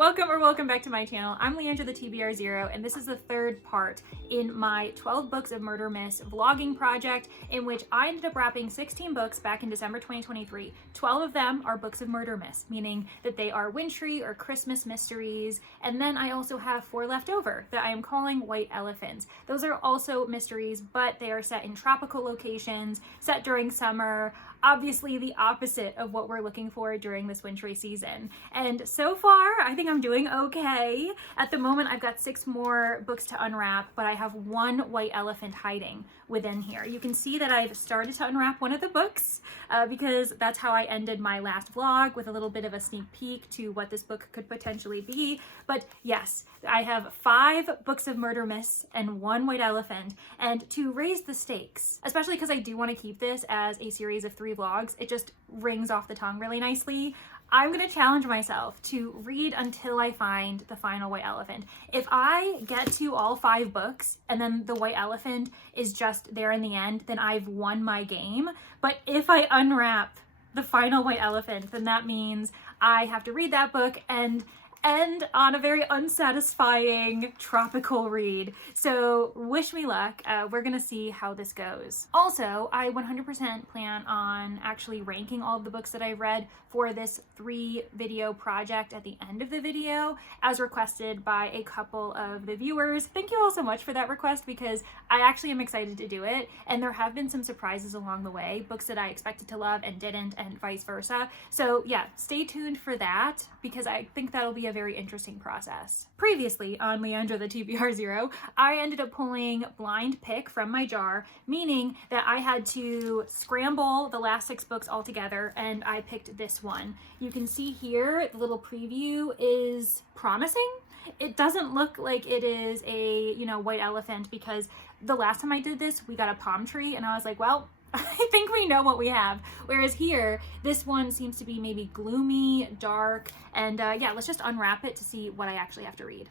welcome back to my channel. I'm Leandra the TBR0, and this is the third part in my 12 Books of Murdermas vlogging project, in which I ended up wrapping 16 books back in December 2023. 12 of them are Books of Murdermas, meaning that they are wintry or Christmas mysteries, and then I also have 4 left over that I am calling White Elephants. Those are also mysteries, but they are set in tropical locations, set during summer, obviously the opposite of what we're looking for during this wintry season. And so far, I think I'm doing okay. At the moment, I've got 6 more books to unwrap, but I have 1 white elephant hiding within here. You can see that I've started to unwrap one of the books because that's how I ended my last vlog, with a little bit of a sneak peek to what this book could potentially be. But yes, I have 5 Books of Murdermas and 1 white elephant. And to raise the stakes, especially because I do want to keep this as a series of 3 vlogs, it just rings off the tongue really nicely. I'm gonna challenge myself to read until I find the final white elephant. If I get to all 5 books and then the white elephant is just there in the end, then I've won my game. But if I unwrap the final white elephant, then that means I have to read that book and end on a very unsatisfying tropical read. So wish me luck. We're gonna see how this goes. Also, I 100% plan on actually ranking all of the books that I read for this 3 video project at the end of the video, as requested by a couple of the viewers. Thank you all so much for that request, because I actually am excited to do it, and there have been some surprises along the way, books that I expected to love and didn't, and vice versa. So yeah, stay tuned for that, because I think that'll be a very interesting process. Previously on Leandra the TBR0, I ended up pulling blind pick from my jar, meaning that I had to scramble the last 6 books all together, and I picked this one. You can see here the little preview is promising. It doesn't look like it is a, white elephant, because the last time I did this, we got a palm tree, and I was like, well, I think we know what we have. Whereas here, this one seems to be maybe gloomy, dark, and yeah, let's just unwrap it to see what I actually have to read.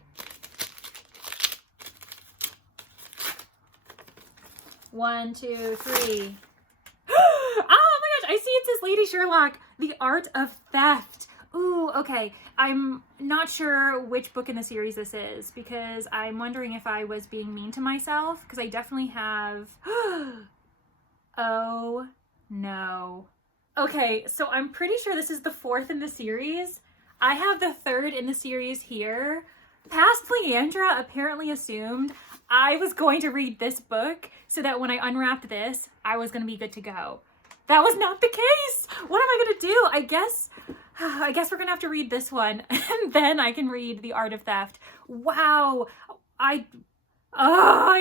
One, two, three. Oh my gosh, I see it says Lady Sherlock, The Art of Theft. Ooh, okay. I'm not sure which book in the series this is, because I'm wondering if I was being mean to myself, because I definitely have... Oh no. Okay, so I'm pretty sure this is the 4th in the series. I have the 3rd in the series here. Past Leandra apparently assumed I was going to read this book so that when I unwrapped this, I was going to be good to go. That was not the case. What am I going to do? I guess we're going to have to read this one, and then I can read The Art of Theft. Wow. I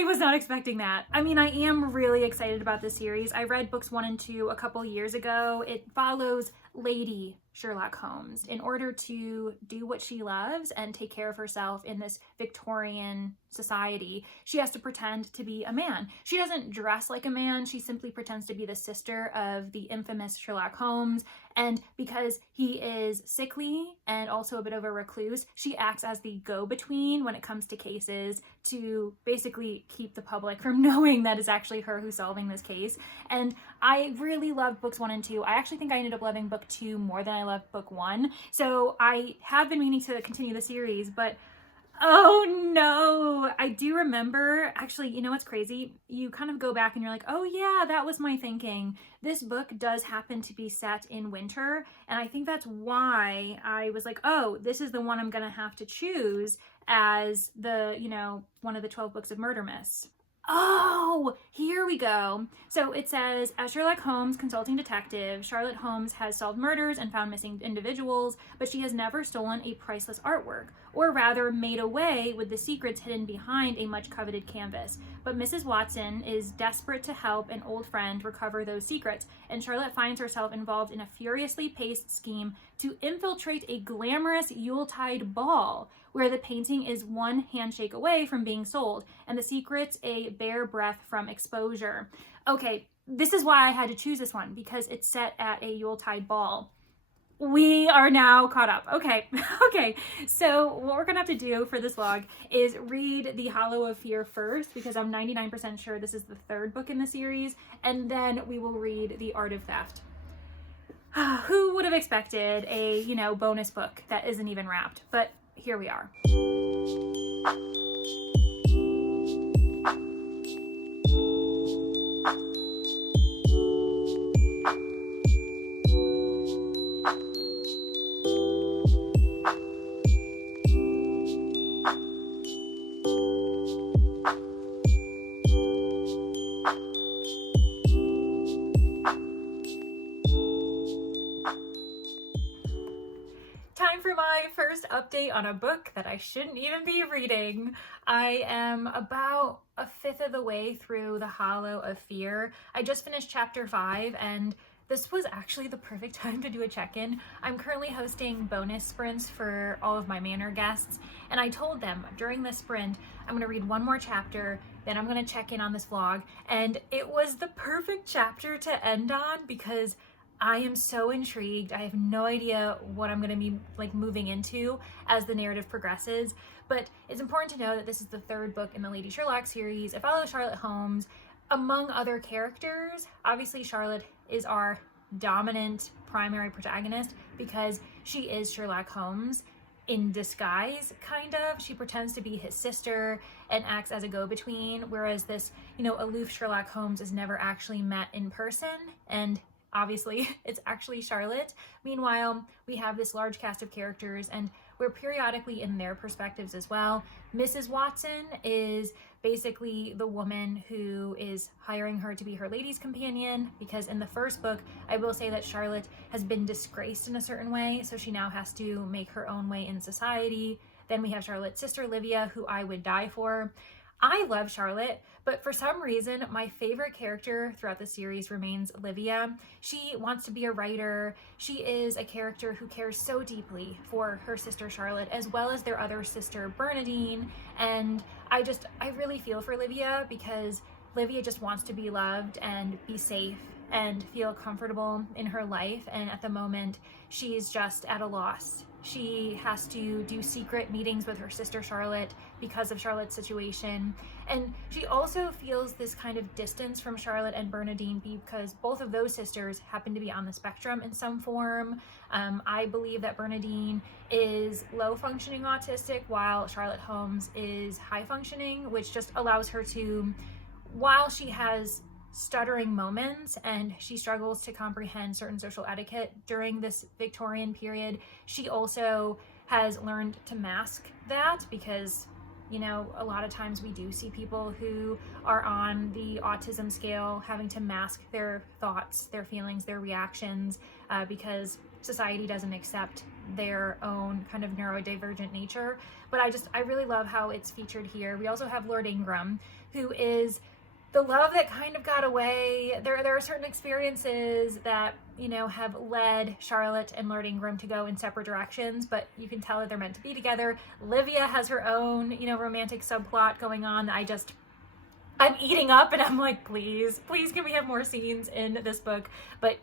was not expecting that. I mean, I am really excited about this series. I read books 1 and 2 a couple years ago. It follows Lady Sherlock Holmes in order to do what she loves and take care of herself in this Victorian society. She has to pretend to be a man. She doesn't dress like a man. She simply pretends to be the sister of the infamous Sherlock Holmes. And because he is sickly and also a bit of a recluse, she acts as the go-between when it comes to cases, to basically keep the public from knowing that it's actually her who's solving this case. And I really loved books 1 and 2. I actually think I ended up loving book 2 more than I loved book 1. So I have been meaning to continue the series, but oh no, I do remember, actually, you know what's crazy? You kind of go back and you're like, oh yeah, that was my thinking. This book does happen to be set in winter, and I think that's why I was like, oh, this is the one I'm gonna have to choose as the, one of the 12 Books of Murdermas. Oh, here we go. So it says, as Sherlock Holmes, consulting detective, Charlotte Holmes has solved murders and found missing individuals, but she has never stolen a priceless artwork, or rather made away with the secrets hidden behind a much coveted canvas. But Mrs. Watson is desperate to help an old friend recover those secrets, and Charlotte finds herself involved in a furiously paced scheme to infiltrate a glamorous Yuletide ball, where the painting is one handshake away from being sold, and the secret's a bare breath from exposure. Okay, this is why I had to choose this one, because it's set at a Yuletide ball. We are now caught up. Okay, okay. So what we're gonna have to do for this vlog is read The Hollow of Fear first, because I'm 99% sure this is the 3rd book in the series, and then we will read The Art of Theft. Who would have expected a, bonus book that isn't even wrapped? But here we are. Time for my first update on a book that I shouldn't even be reading. I am about a fifth of the way through The Hollow of Fear. I just finished chapter 5, and this was actually the perfect time to do a check-in. I'm currently hosting bonus sprints for all of my Manor guests, and I told them during this sprint, I'm going to read one more chapter, then I'm going to check in on this vlog, and it was the perfect chapter to end on because I am so intrigued. I have no idea what I'm going to be like moving into as the narrative progresses, but it's important to know that this is the third book in the Lady Sherlock series. It follows Charlotte Holmes among other characters. Obviously, Charlotte is our dominant primary protagonist because she is Sherlock Holmes in disguise, kind of. She pretends to be his sister and acts as a go-between, whereas this, aloof Sherlock Holmes is never actually met in person, and obviously, it's actually Charlotte. Meanwhile, we have this large cast of characters, and we're periodically in their perspectives as well. Mrs. Watson is basically the woman who is hiring her to be her lady's companion, because in the first book, I will say that Charlotte has been disgraced in a certain way, so she now has to make her own way in society. Then we have Charlotte's sister, Livia, who I would die for. I love Charlotte, but for some reason, my favorite character throughout the series remains Livia. She wants to be a writer. She is a character who cares so deeply for her sister Charlotte, as well as their other sister Bernadine. And I really feel for Livia because Livia just wants to be loved and be safe and feel comfortable in her life. And at the moment, she's just at a loss. She has to do secret meetings with her sister Charlotte because of Charlotte's situation. And she also feels this kind of distance from Charlotte and Bernadine because both of those sisters happen to be on the spectrum in some form. I believe that Bernadine is low functioning autistic while Charlotte Holmes is high functioning, which just allows her to, while she has stuttering moments and she struggles to comprehend certain social etiquette during this Victorian period, she also has learned to mask that because, a lot of times we do see people who are on the autism scale having to mask their thoughts, their feelings, their reactions, because society doesn't accept their own kind of neurodivergent nature. But I really love how it's featured here. We also have Lord Ingram, who is the love that kind of got away. There are certain experiences that, have led Charlotte and Lord Ingram to go in separate directions, but you can tell that they're meant to be together. Livia has her own, romantic subplot going on that I'm eating up, and I'm like, please can we have more scenes in this book? But,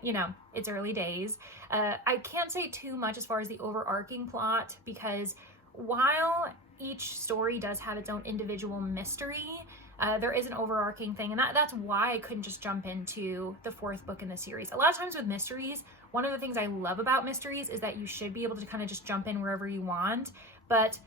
it's early days. I can't say too much as far as the overarching plot because while each story does have its own individual mystery, there is an overarching thing, and that's why I couldn't just jump into the fourth book in the series. A lot of times with mysteries, one of the things I love about mysteries is that you should be able to kind of just jump in wherever you want, but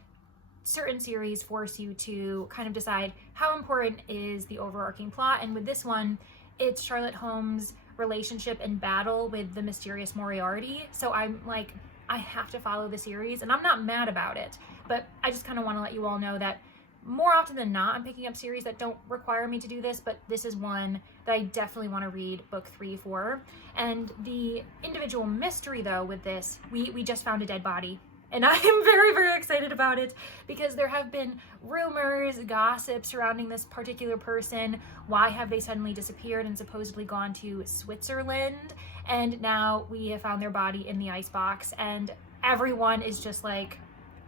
certain series force you to kind of decide how important is the overarching plot, and with this one, it's Charlotte Holmes' relationship and battle with the mysterious Moriarty, so I'm like, I have to follow the series, and I'm not mad about it, but I just kind of want to let you all know that more often than not, I'm picking up series that don't require me to do this, but this is one that I definitely want to read book 3 for. And the individual mystery, though, with this, we just found a dead body. And I am very, very excited about it because there have been rumors, gossip surrounding this particular person. Why have they suddenly disappeared and supposedly gone to Switzerland? And now we have found their body in the icebox, and everyone is just like,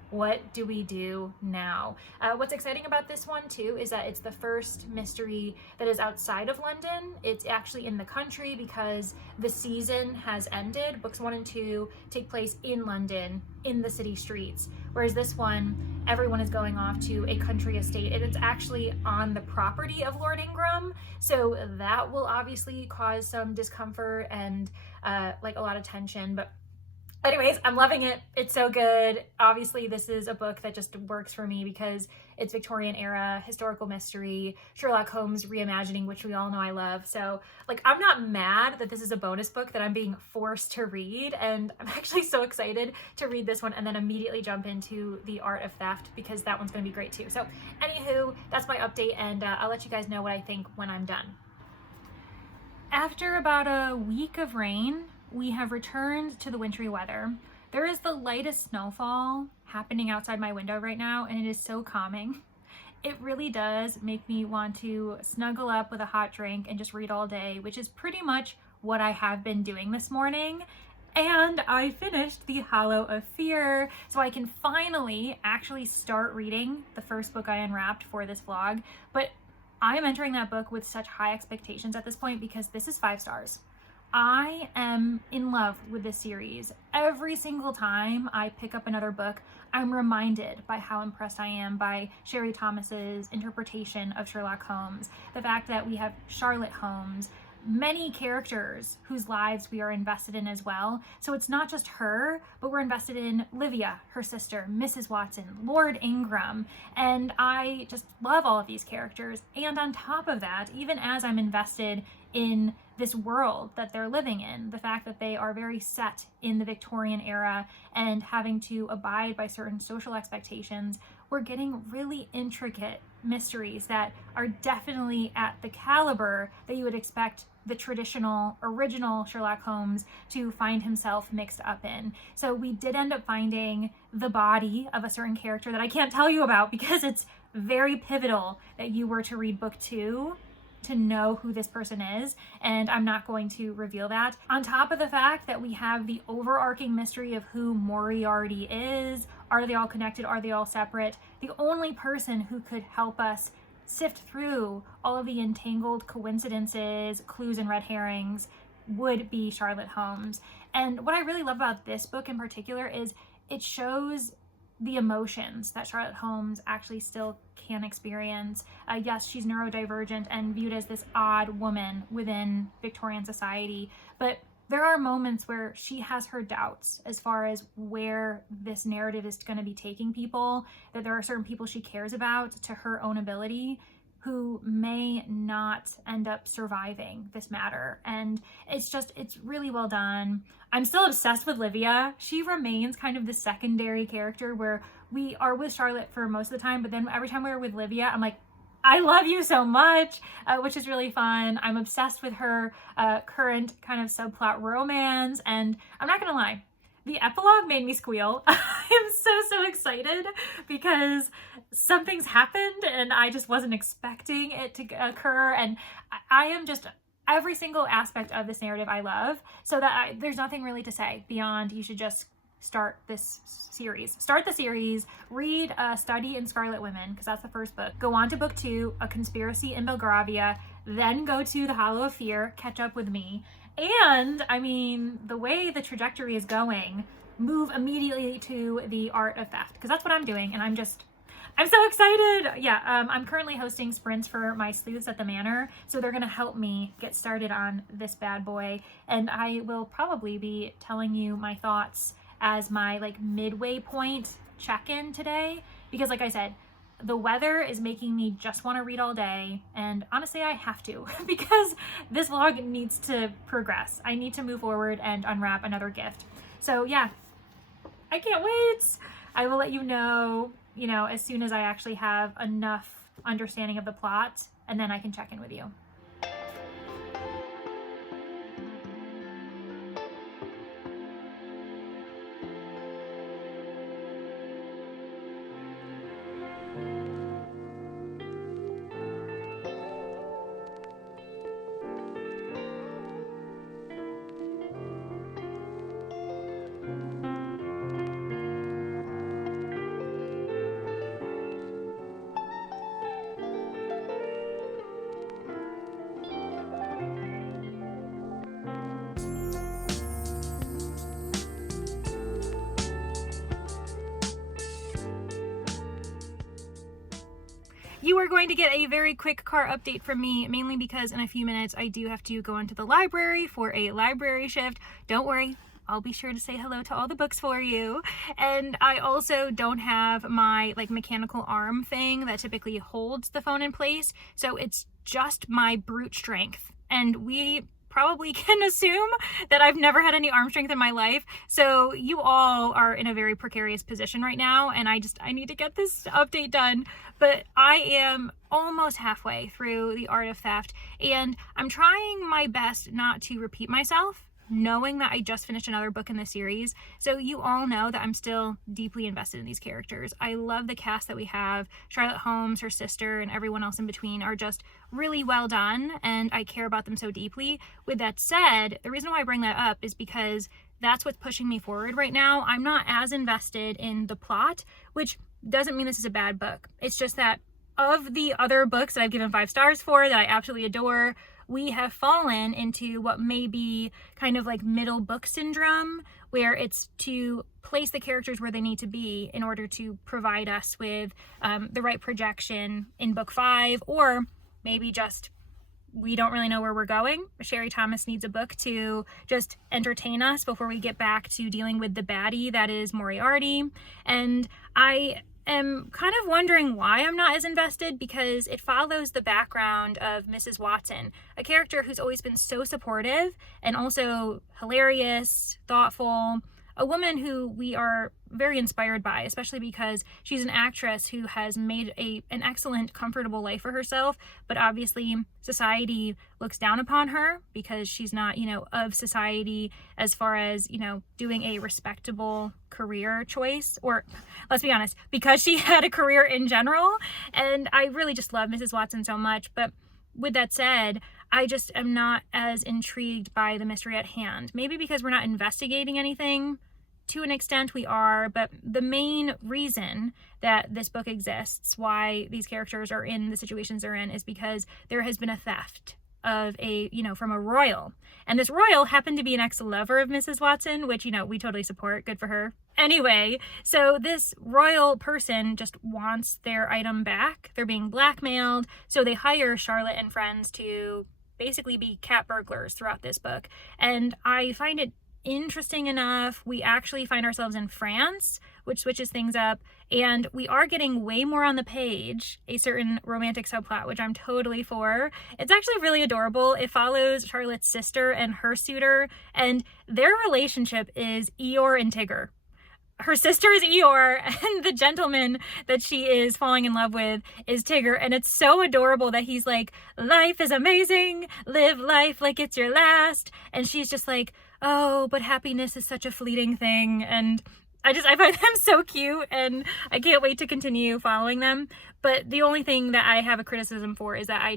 what do we do now? What's exciting about this one too is that it's the first mystery that is outside of London. It's actually in the country because the season has ended. Books 1 and 2 take place in London, in the city streets, whereas this one, everyone is going off to a country estate, and it's actually on the property of Lord Ingram, so that will obviously cause some discomfort and like a lot of tension. But Anyways, I'm loving it. It's so good. Obviously, this is a book that just works for me because it's Victorian era, historical mystery, Sherlock Holmes reimagining, which we all know I love. So, like, I'm not mad that this is a bonus book that I'm being forced to read. And I'm actually so excited to read this one and then immediately jump into The Art of Theft because that one's going to be great too. So, anywho, that's my update, and I'll let you guys know what I think when I'm done. After about a week of rain, we have returned to the wintry weather. There is the lightest snowfall happening outside my window right now, and it is so calming. It really does make me want to snuggle up with a hot drink and just read all day, which is pretty much what I have been doing this morning. And I finished The Hollow of Fear, so I can finally actually start reading the first book I unwrapped for this vlog. But I am entering that book with such high expectations at this point because this is 5 stars. I am in love with this series. Every single time I pick up another book, I'm reminded by how impressed I am by Sherry Thomas's interpretation of Sherlock Holmes, the fact that we have Charlotte Holmes, many characters whose lives we are invested in as well. So it's not just her, but we're invested in Livia, her sister, Mrs. Watson, Lord Ingram, and I just love all of these characters. And on top of that, even as I'm invested in this world that they're living in, the fact that they are very set in the Victorian era and having to abide by certain social expectations, we're getting really intricate mysteries that are definitely at the caliber that you would expect the traditional original Sherlock Holmes to find himself mixed up in. So we did end up finding the body of a certain character that I can't tell you about because it's very pivotal that you were to read book 2 to know who this person is, and I'm not going to reveal that. On top of the fact that we have the overarching mystery of who Moriarty is, are they all connected, are they all separate? The only person who could help us sift through all of the entangled coincidences, clues, and red herrings would be Charlotte Holmes. And what I really love about this book in particular is it shows the emotions that Charlotte Holmes actually still can experience. Yes, she's neurodivergent and viewed as this odd woman within Victorian society, but there are moments where she has her doubts as far as where this narrative is going to be taking people, that there are certain people she cares about to her own ability who may not end up surviving this matter. And it's really well done. I'm still obsessed with Livia. She remains kind of the secondary character where we are with Charlotte for most of the time, but then every time we're with Livia, I'm like, I love you so much, which is really fun. I'm obsessed with her current kind of subplot romance, and I'm not gonna lie, the epilogue made me squeal. I am so excited because something's happened and I just wasn't expecting it to occur, and I am just, every single aspect of this narrative I love, so that there's nothing really to say beyond you should just start this series. Start the series, read Study in Scarlet Women, because that's the first book. Go on to book 2, A Conspiracy in Belgravia, then go to The Hollow of Fear, catch up with me. And, I mean, the way the trajectory is going, move immediately to The Art of Theft, because that's what I'm doing, and I'm so excited. Yeah, I'm currently hosting sprints for my sleuths at the manor, so they're gonna help me get started on this bad boy, and I will probably be telling you my thoughts as my like midway point check-in today, because like I said, the weather is making me just want to read all day, and honestly I have to because this vlog needs to progress. I need to move forward and unwrap another gift. So yeah, I can't wait. I will let you know, as soon as I actually have enough understanding of the plot, and then I can check in with you. You are going to get a very quick car update from me, mainly because in a few minutes I do have to go into the library for a library shift. Don't worry, I'll be sure to say hello to all the books for you. And I also don't have my like mechanical arm thing that typically holds the phone in place, so it's just my brute strength. And we probably can assume that I've never had any arm strength in my life. So you all are in a very precarious position right now, and I need to get this update done. But I am almost halfway through The Art of Theft, and I'm trying my best not to repeat myself, knowing that I just finished another book in the series. So you all know that I'm still deeply invested in these characters. I love the cast that we have. Charlotte Holmes, her sister, and everyone else in between are just really well done, and I care about them so deeply. With that said, the reason why I bring that up is because that's what's pushing me forward right now. I'm not as invested in the plot, which doesn't mean this is a bad book. It's just that of the other books that I've given 5 stars for, that I absolutely adore, we have fallen into what may be kind of like middle book syndrome, where it's to place the characters where they need to be in order to provide us with the right projection in book 5, or maybe just we don't really know where we're going. Sherry Thomas needs a book to just entertain us before we get back to dealing with the baddie that is Moriarty. And I am kind of wondering why I'm not as invested, because it follows the background of Mrs. Watson, a character who's always been so supportive and also hilarious, thoughtful, a woman who we are very inspired by, especially because she's an actress who has made an excellent, comfortable life for herself, but obviously society looks down upon her because she's not, of society as far as, doing a respectable career choice, or let's be honest, because she had a career in general. And I really just love Mrs. Watson so much. But with that said, I just am not as intrigued by the mystery at hand. Maybe because we're not investigating anything. To an extent we are, but the main reason that this book exists, why these characters are in the situations they're in, is because there has been a theft of from a royal. And this royal happened to be an ex-lover of Mrs. Watson, which, we totally support. Good for her. Anyway, so this royal person just wants their item back. They're being blackmailed. So they hire Charlotte and friends to basically be cat burglars throughout this book. And I find it interesting enough, we actually find ourselves in France, which switches things up, and we are getting way more on the page, a certain romantic subplot, which I'm totally for. It's actually really adorable. It follows Charlotte's sister and her suitor, and their relationship is Eeyore and Tigger. Her sister is Eeyore, and the gentleman that she is falling in love with is Tigger. And it's so adorable that he's like, life is amazing, live life like it's your last. And she's just like, oh, but happiness is such a fleeting thing. And I find them so cute, and I can't wait to continue following them. But the only thing that I have a criticism for is that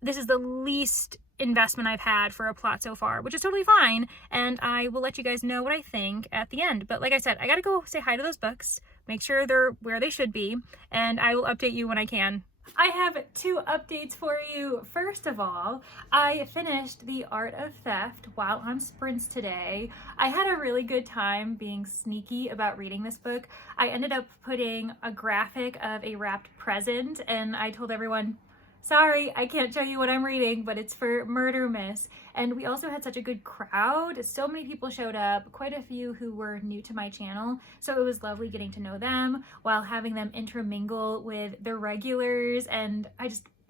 this is the least investment I've had for a plot so far, which is totally fine, and I will let you guys know what I think at the end. But like I said, I gotta go say hi to those books, make sure they're where they should be, and I will update you when I can. I have 2 updates for you. First of all, I finished The Art of Theft while on sprints today. I had a really good time being sneaky about reading this book. I ended up putting a graphic of a wrapped present, and I told everyone, sorry, I can't show you what I'm reading, but it's for Murdermas. And we also had such a good crowd. So many people showed up, quite a few who were new to my channel. So it was lovely getting to know them while having them intermingle with the regulars. And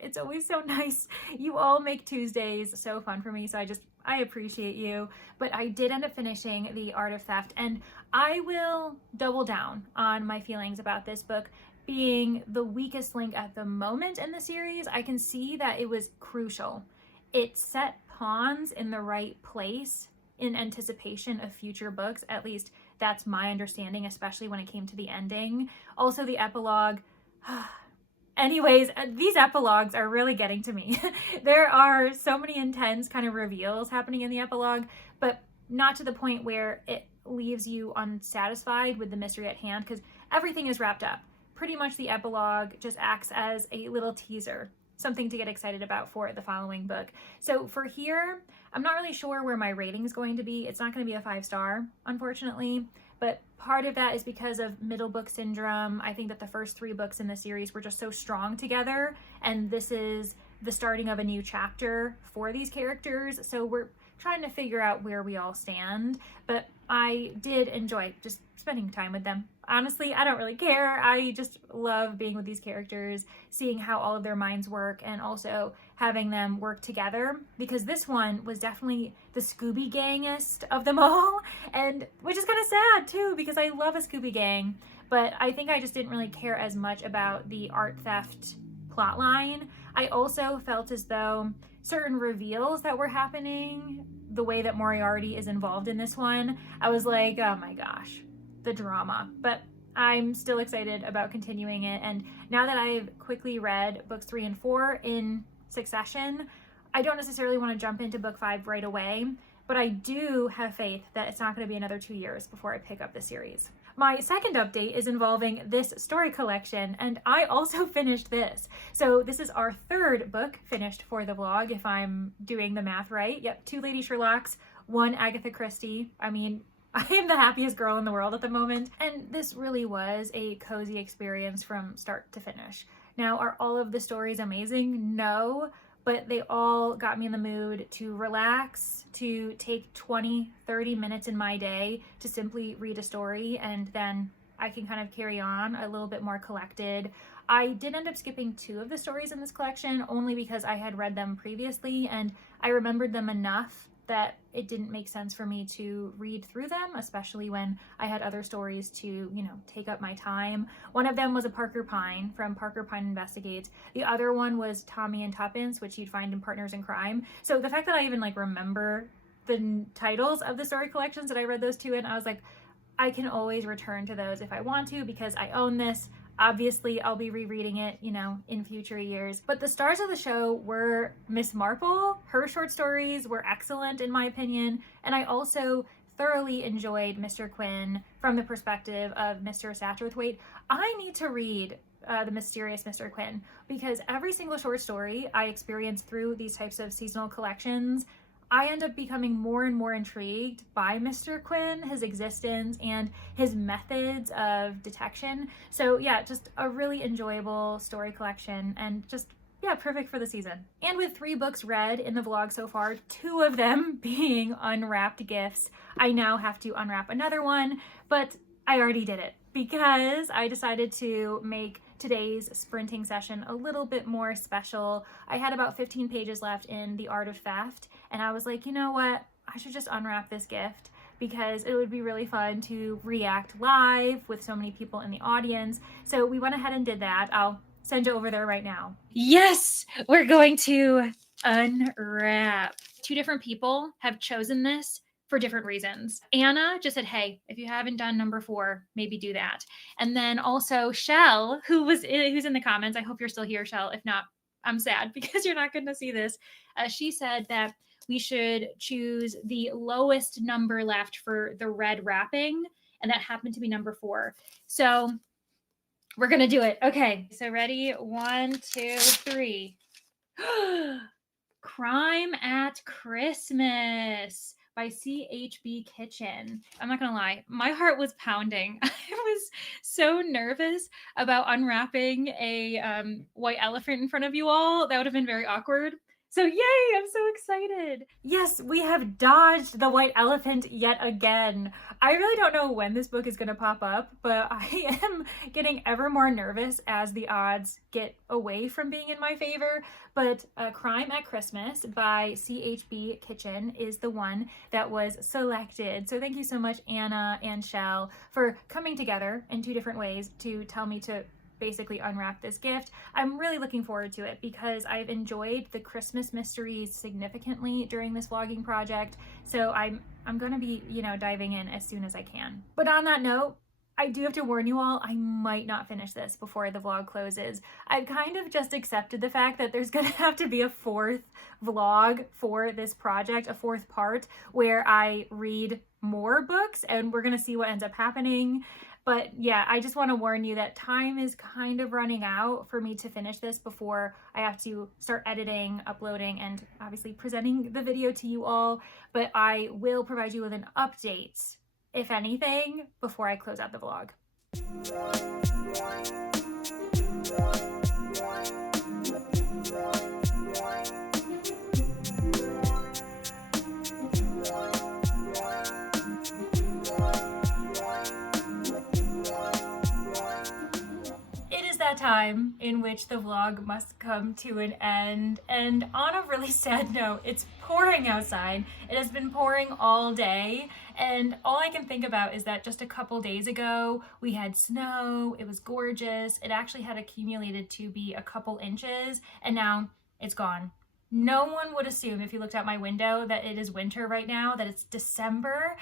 it's always so nice. You all make Tuesdays so fun for me. So I appreciate you. But I did end up finishing The Art of Theft, and I will double down on my feelings about this book being the weakest link at the moment in the series. I can see that it was crucial. It set pawns in the right place in anticipation of future books. At least that's my understanding, especially when it came to the ending. Also the epilogue. Anyways, these epilogues are really getting to me. There are so many intense kind of reveals happening in the epilogue, but not to the point where it leaves you unsatisfied with the mystery at hand, because everything is wrapped up. Pretty much the epilogue just acts as a little teaser, something to get excited about for the following book. So for here, I'm not really sure where my rating is going to be. It's not going to be a 5-star, unfortunately, but part of that is because of middle book syndrome. I think that the first 3 books in the series were just so strong together, and this is the starting of a new chapter for these characters. So we're trying to figure out where we all stand. But I did enjoy just spending time with them. Honestly, I don't really care. I just love being with these characters, seeing how all of their minds work, and also having them work together, because this one was definitely the Scooby Gangest of them all, and which is kind of sad too, because I love a Scooby Gang, but I think I just didn't really care as much about the art theft plotline. I also felt as though certain reveals that were happening, the way that Moriarty is involved in this one, I was like, oh my gosh, the drama. But I'm still excited about continuing it. And now that I've quickly read books 3 and 4 in succession, I don't necessarily want to jump into book 5 right away, but I do have faith that it's not going to be another 2 years before I pick up the series. My second update is involving this story collection, and I also finished this. So this is our third book finished for the vlog, if I'm doing the math right. Yep, 2 Lady Sherlocks, 1 Agatha Christie. I mean, I am the happiest girl in the world at the moment, and this really was a cozy experience from start to finish. Now, are all of the stories amazing? No, but they all got me in the mood to relax, to take 20, 30 minutes in my day to simply read a story, and then I can kind of carry on a little bit more collected. I did end up skipping 2 of the stories in this collection, only because I had read them previously and I remembered them enough that it didn't make sense for me to read through them, especially when I had other stories to, take up my time. One of them was a Parker Pine from Parker Pine Investigates. The other one was Tommy and Tuppence, which you'd find in Partners in Crime. So the fact that I even remember the titles of the story collections that I read those 2 in, I was like, I can always return to those if I want to because I own this. Obviously, I'll be rereading it, in future years. But the stars of the show were Miss Marple. Her short stories were excellent, in my opinion. And I also thoroughly enjoyed Mr. Quinn from the perspective of Mr. Satterthwaite. I need to read The Mysterious Mr. Quinn, because every single short story I experience through these types of seasonal collections, I end up becoming more and more intrigued by Mr. Quinn, his existence, and his methods of detection. So yeah, just a really enjoyable story collection, and just, yeah, perfect for the season. And with 3 books read in the vlog so far, 2 of them being unwrapped gifts, I now have to unwrap another one, but I already did it because I decided to make today's sprinting session a little bit more special. I had about 15 pages left in The Art of Theft, and I was like, you know what? I should just unwrap this gift because it would be really fun to react live with so many people in the audience. So we went ahead and did that. I'll send you over there right now. Yes, we're going to unwrap. 2 different people have chosen this for different reasons. Anna just said, hey, if you haven't done number 4, maybe do that. And then also Shell, who's in the comments. I hope you're still here, Shell. If not, I'm sad because you're not going to see this. She said that we should choose the lowest number left for the red wrapping, and that happened to be number 4. So we're going to do it. Okay, so ready? 1, 2, 3. Crime at Christmas by CHB Kitchen. I'm not gonna lie, my heart was pounding. I was so nervous about unwrapping a white elephant in front of you all. That would have been very awkward. So yay, I'm so excited. Yes, we have dodged the white elephant yet again. I really don't know when this book is going to pop up, but I am getting ever more nervous as the odds get away from being in my favor. But Crime at Christmas by CHB Kitchen is the one that was selected. So thank you so much, Anna and Shell, for coming together in 2 different ways to tell me to basically unwrap this gift. I'm really looking forward to it because I've enjoyed the Christmas mysteries significantly during this vlogging project. So I'm going to be, diving in as soon as I can. But on that note, I do have to warn you all, I might not finish this before the vlog closes. I've kind of just accepted the fact that there's going to have to be a 4th vlog for this project, a 4th part where I read more books, and we're going to see what ends up happening. But yeah, I just want to warn you that time is kind of running out for me to finish this before I have to start editing, uploading, and obviously presenting the video to you all. But I will provide you with an update, if anything, before I close out the vlog. that time in which the vlog must come to an end, and on a really sad note, it's pouring outside. It has been pouring all day, and all I can think about is that just a couple days ago we had snow. It was gorgeous. It actually had accumulated to be a couple inches, and now it's gone. No one would assume if you looked out my window that it is winter right now, that it's December.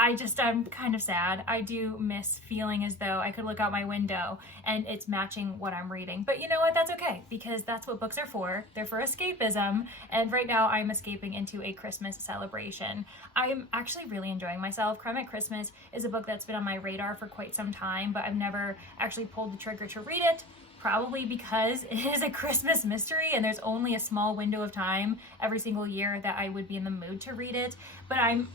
I'm kind of sad. I do miss feeling as though I could look out my window and it's matching what I'm reading. But you know what? That's okay, because that's what books are for. They're for escapism. And right now I'm escaping into a Christmas celebration. I'm actually really enjoying myself. Crime at Christmas is a book that's been on my radar for quite some time, but I've never actually pulled the trigger to read it. Probably because it is a Christmas mystery and there's only a small window of time every single year that I would be in the mood to read it. But I'm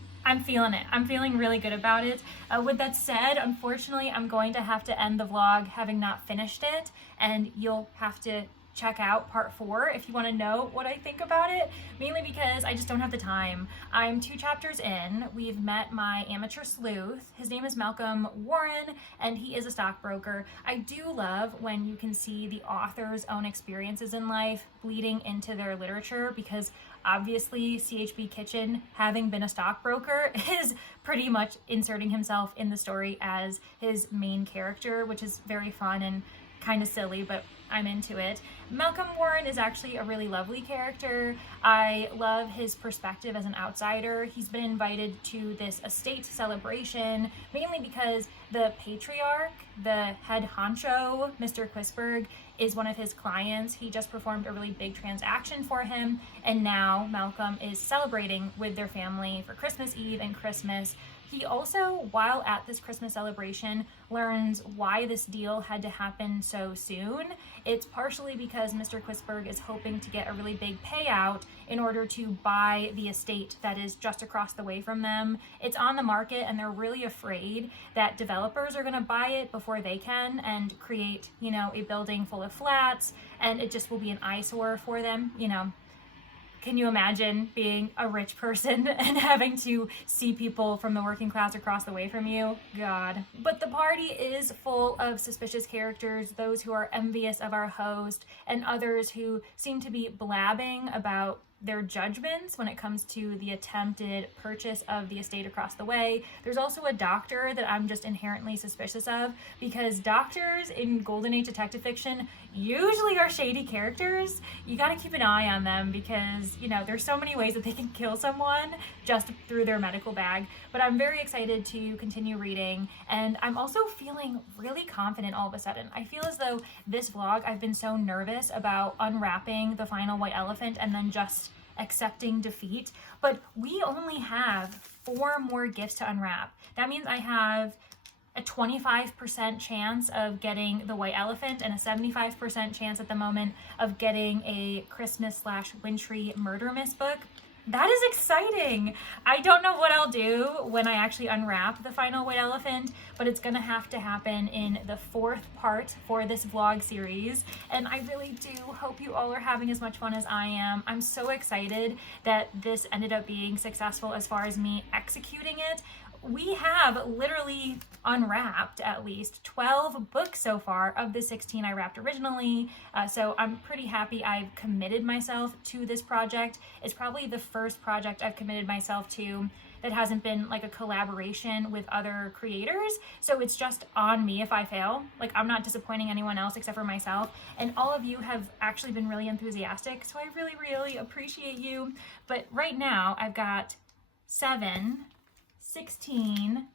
feeling it. I'm feeling really good about it. With that said, unfortunately, I'm going to have to end the vlog having not finished it, and you'll have to check out part 4 if you want to know what I think about it, mainly because I just don't have the time. I'm 2 chapters in. We've met my amateur sleuth. His name is Malcolm Warren, and he is a stockbroker. I do love when you can see the author's own experiences in life bleeding into their literature, because obviously CHB Kitchen, having been a stockbroker, is pretty much inserting himself in the story as his main character, which is very fun and kind of silly, but I'm into it. Malcolm Warren is actually a really lovely character. I love his perspective as an outsider. He's been invited to this estate celebration mainly because the patriarch, the head honcho, Mr. Quisberg, is one of his clients. He just performed a really big transaction for him, and now Malcolm is celebrating with their family for Christmas Eve and Christmas. He also, while at this Christmas celebration, learns why this deal had to happen so soon. It's partially because Mr. Quisberg is hoping to get a really big payout in order to buy the estate that is just across the way from them. It's on the market and they're really afraid that developers are going to buy it before they can and create, a building full of flats, and it just will be an eyesore for them, Can you imagine being a rich person and having to see people from the working class across the way from you? God. But the party is full of suspicious characters, those who are envious of our host, and others who seem to be blabbing about their judgments when it comes to the attempted purchase of the estate across the way. There's also a doctor that I'm just inherently suspicious of, because doctors in Golden Age detective fiction usually are shady characters. You gotta keep an eye on them because, there's so many ways that they can kill someone just through their medical bag. But I'm very excited to continue reading, and I'm also feeling really confident all of a sudden. I feel as though this vlog, I've been so nervous about unwrapping the final white elephant and then just accepting defeat, but we only have 4 more gifts to unwrap. That means I have a 25% chance of getting the white elephant and a 75% chance at the moment of getting a Christmas/wintry murdermas book. That is exciting. I don't know what I'll do when I actually unwrap the final white elephant, but it's gonna have to happen in the 4th part for this vlog series. And I really do hope you all are having as much fun as I am. I'm so excited that this ended up being successful as far as me executing it. We have literally unwrapped at least 12 books so far of the 16 I wrapped originally, so I'm pretty happy I've committed myself to this project. It's probably the first project I've committed myself to that hasn't been like a collaboration with other creators, so it's just on me if I fail. Like, I'm not disappointing anyone else except for myself, and all of you have actually been really enthusiastic, so I really, really appreciate you. But right now I've got 7, 16,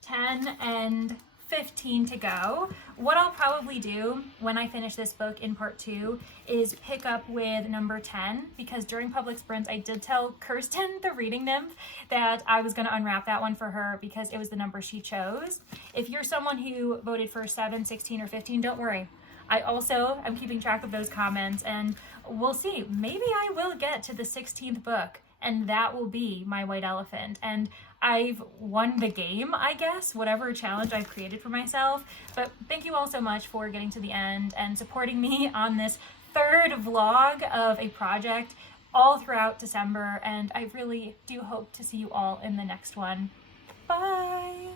10, and 15 to go. What I'll probably do when I finish this book in part 2 is pick up with number 10, because during public sprints I did tell Kirsten, the reading nymph, that I was going to unwrap that one for her because it was the number she chose. If you're someone who voted for 7, 16, or 15, don't worry. I also am keeping track of those comments, and we'll see. Maybe I will get to the 16th book, and that will be my white elephant. And I've won the game, I guess, whatever challenge I've created for myself. But thank you all so much for getting to the end and supporting me on this 3rd vlog of a project all throughout December. And I really do hope to see you all in the next one. Bye!